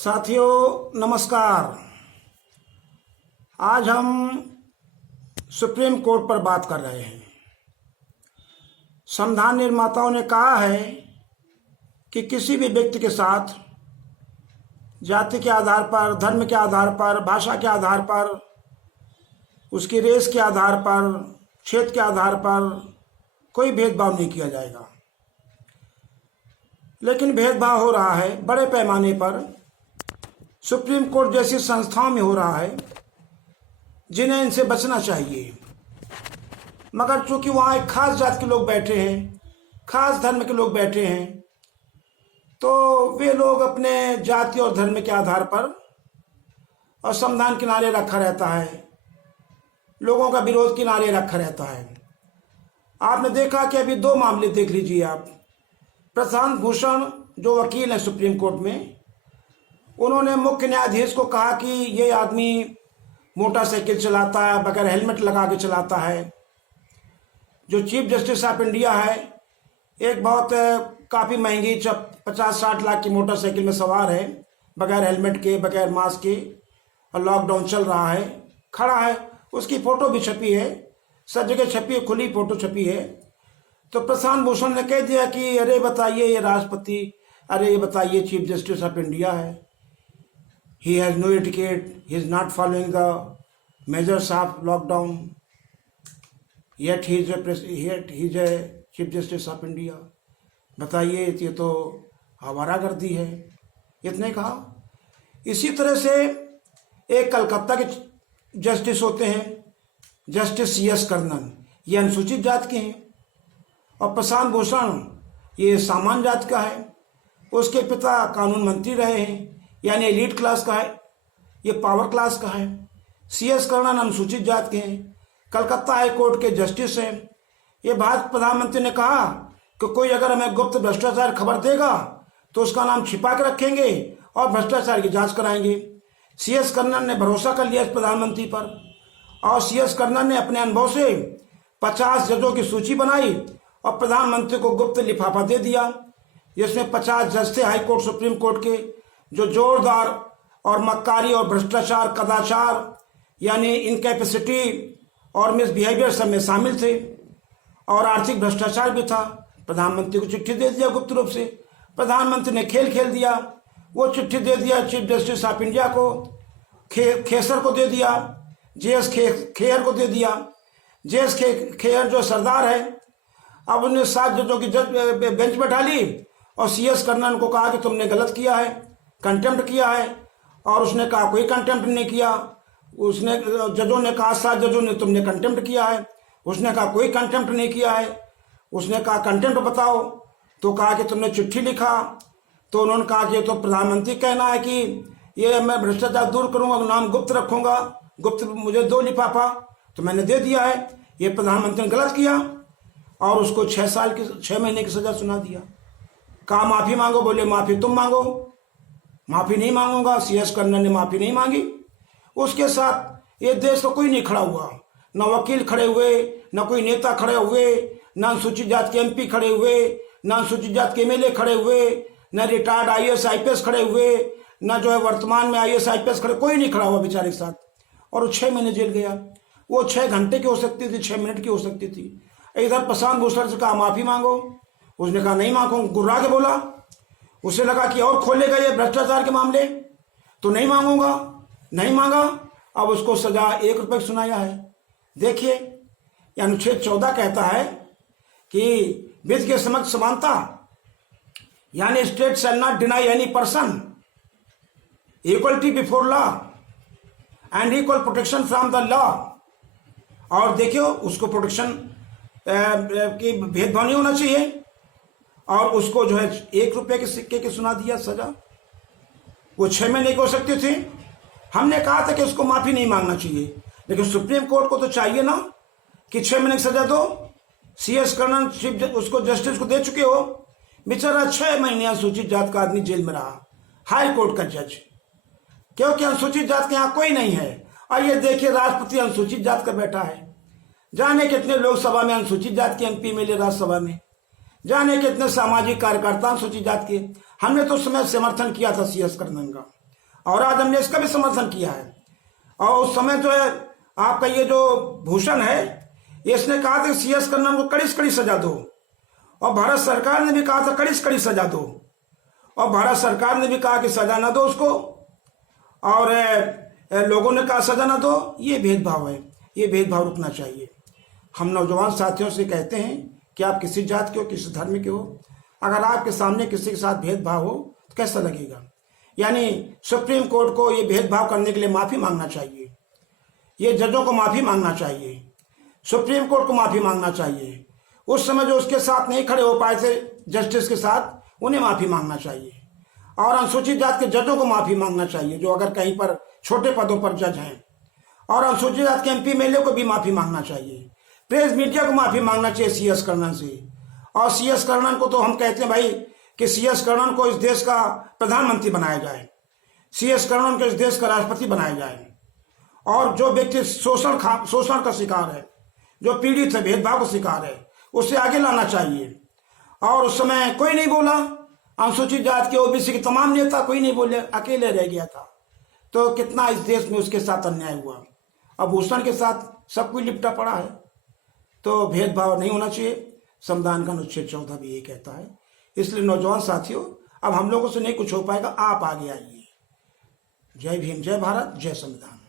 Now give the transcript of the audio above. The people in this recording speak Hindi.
साथियों नमस्कार। आज हम सुप्रीम कोर्ट पर बात कर रहे हैं। संविधान निर्माताओं ने कहा है कि किसी भी व्यक्ति के साथ जाति के आधार पर, धर्म के आधार पर, भाषा के आधार पर, उसकी रेस के आधार पर, क्षेत्र के आधार पर कोई भेदभाव नहीं किया जाएगा। लेकिन भेदभाव हो रहा है बड़े पैमाने पर, सुप्रीम कोर्ट जैसी संस्थाओं में हो रहा है, जिन्हें इनसे बचना चाहिए। मगर चूंकि वहाँ एक खास जात के लोग बैठे हैं, खास धर्म के लोग बैठे हैं, तो वे लोग अपने जाति और धर्म के आधार पर और संविधान किनारे रखा रहता है, लोगों का विरोध किनारे रखा रहता है। आपने देखा कि अभी दो मामले देख लीजिए आप। प्रशांत भूषण जो वकील हैं सुप्रीम कोर्ट में, उन्होंने मुख्य न्यायाधीश को कहा कि ये आदमी मोटरसाइकिल चलाता है, बगैर हेलमेट लगा के चलाता है। जो चीफ जस्टिस ऑफ इंडिया है, एक बहुत काफ़ी महंगी 50-60 लाख की मोटरसाइकिल में सवार है, बगैर हेलमेट के, बगैर मास्क के, और लॉकडाउन चल रहा है, खड़ा है। उसकी फ़ोटो भी छपी है, सब जगह छपी है, खुली फ़ोटो छपी है। तो प्रशांत भूषण ने कह दिया कि अरे बताइए ये राष्ट्रपति, अरे ये बताइए चीफ जस्टिस ऑफ इंडिया है, he has no etiquette, he is not following the measures of lockdown, yet he is a chief justice of India। बताइए ये तो आवारागर्दी है, इतने कहा। इसी तरह से एक कलकत्ता के जस्टिस होते हैं, जस्टिस CS कर्नन, ये अनुसूचित जात के हैं, और प्रशांत भूषण ये सामान्य जात का है। उसके पिता कानून मंत्री रहे हैं, यानी एलीट क्लास का है, ये पावर क्लास का है। CS कर्नन अनुसूचित जात के हैं, कलकत्ता हाई कोर्ट के जस्टिस हैं। ये भारत प्रधानमंत्री ने कहा कि कोई अगर हमें गुप्त भ्रष्टाचार खबर देगा तो उसका नाम छिपा के रखेंगे और भ्रष्टाचार की जांच कराएंगे। CS कर्नन ने भरोसा कर लिया इस प्रधानमंत्री पर, और CS कर्नन ने अपने अनुभव से 50 जजों की सूची बनाई और प्रधानमंत्री को गुप्त लिफाफा दे दिया, जिसमें 50 जज थे हाई कोर्ट सुप्रीम कोर्ट के, जो जोरदार और मक्कारी और भ्रष्टाचार, कदाचार यानी इनकैपेसिटी और मिसबिहेवियर सब में शामिल थे, और आर्थिक भ्रष्टाचार भी था। प्रधानमंत्री को चिट्ठी दे दिया गुप्त रूप से। प्रधानमंत्री ने खेल खेल दिया, वो चिट्ठी दे दिया चीफ जस्टिस ऑफ इंडिया को, खेसर को दे दिया, JS खेयर को दे दिया। JS खेयर जो सरदार है, अब उन्हें 7 जजों की बेंच बैठा ली और CS कर्नन को कहा कि तुमने गलत किया है, कंटेम्प्ट किया है, और उसने कहा कोई कंटेम्प्ट नहीं किया। उसने जजों ने कहा 7 जजों ने तुमने कंटेम्प्ट किया है, उसने कहा कोई कंटेम्प्ट नहीं किया है। उसने कहा कंटेम्प्ट बताओ, तो कहा कि तुमने चिट्ठी लिखा। तो उन्होंने कहा कि ये तो प्रधानमंत्री कहना है कि ये मैं भ्रष्टाचार दूर करूंगा, नाम गुप्त रखूंगा, गुप्त मुझे दो लिफाफा, तो मैंने दे दिया है। ये प्रधानमंत्री ने गलत किया और उसको 6 महीने की सजा सुना दिया। कहा माफी मांगो, बोले माफी तुम मांगो। माफी नहीं मांगूंगा, CS कर्नन ने माफी नहीं मांगी। उसके साथ ये देश का कोई नहीं खड़ा हुआ, न वकील खड़े हुए, न कोई नेता खड़े हुए, न अनुसूचित जात के MP खड़े हुए, न अनुसूचित जात के MLA खड़े हुए, न रिटायर्ड IAS IPS खड़े हुए, न जो है वर्तमान में IAS IPS खड़े, कोई नहीं खड़ा हुआ बेचारे के साथ। और वो 6 महीने जेल गया। वो 6 घंटे की हो सकती थी, 6 मिनट की हो सकती थी। इधर प्रशांत भूषण से कहा माफी मांगो, उसने कहा नहीं मांगूंगा, गुर्रा के बोला। उसे लगा कि और खोलेगा ये भ्रष्टाचार के मामले, तो नहीं मांगूंगा, नहीं मांगा। अब उसको सजा 1 रुपये की सुनाया है। देखिए, अनुच्छेद 14 कहता है कि विधि के समक्ष समानता, यानी state shall not deny any person equality before law and equal protection from the law. और देखियो, उसको प्रोटेक्शन की भेदभाव नहीं होना चाहिए, और उसको जो है 1 रुपये के सिक्के की सुना दिया सजा। वो 6 महीने की हो सकती थी। हमने कहा था कि उसको माफी नहीं मांगना चाहिए, लेकिन सुप्रीम कोर्ट को तो चाहिए ना कि 6 महीने की सजा दो। CS कर्नन उसको जस्टिस को दे चुके हो, बेचारा 6 महीने अनुसूचित जात का आदमी जेल में रहा, हाई कोर्ट का जज, क्योंकि अनुसूचित जात के यहाँ कोई नहीं है। और ये देखिए, राष्ट्रपति अनुसूचित जात का बैठा है। जाने कितने लोकसभा में अनुसूचित जात के MP मिले, राज्यसभा में जाने कितने सामाजिक कार्यकर्ता अनुसूचित जात के। हमने तो उस समय समर्थन किया था CS कर्नन का। और आज हमने इसका भी समर्थन किया है। और उस समय जो है आपका ये जो भूषण है, इसने कहा था कि CS कन्नन को कड़ी से कड़ी सजा दो, और भारत सरकार ने भी कहा था कड़ी से कड़ी सजा दो, और भारत सरकार ने भी कहा कि सजा ना दो उसको, और लोगों ने कहा सजा ना दो। ये भेदभाव है, ये भेदभाव रुकना चाहिए। हम नौजवान साथियों से कहते हैं कि आप किसी जात के हो, किसी धर्म के हो, अगर आपके सामने किसी के साथ भेदभाव हो तो कैसा लगेगा। यानी सुप्रीम कोर्ट को ये भेदभाव करने के लिए माफी मांगना चाहिए, ये जजों को माफी मांगना चाहिए, सुप्रीम कोर्ट को माफी मांगना चाहिए। उस समय जो उसके साथ नहीं खड़े हो पाए थे जस्टिस के साथ, उन्हें माफी मांगना चाहिए। और अनुसूचित जात के जजों को माफी मांगना चाहिए जो अगर कहीं पर छोटे पदों पर जज हैं, और अनुसूचित जात के MP MLA को भी माफी मांगना चाहिए। प्रेस मीडिया को माफी मांगना चाहिए CS कन्नन से। और CS कन्नन को तो हम कहते हैं भाई कि CS कन्नन को इस देश का प्रधानमंत्री बनाया जाए, CS कन्नन को इस देश का राष्ट्रपति बनाया जाए। और जो व्यक्ति शोषण का शिकार है, जो पीड़ित है, भेदभाव का शिकार है, उसे आगे लाना चाहिए। और उस समय कोई नहीं बोला, अनुसूचित जात के OBC के तमाम नेता कोई नहीं बोले, अकेले रह गया था। तो कितना इस देश में उसके साथ अन्याय हुआ। अब भूषण के साथ सब कोई लिपटा पड़ा है। तो भेदभाव नहीं होना चाहिए। संविधान का अनुच्छेद 14 भी ये कहता है। इसलिए नौजवान साथियों, अब हम लोगों से नहीं कुछ हो पाएगा, आप आगे आइए। जय भीम, जय भारत, जय संविधान।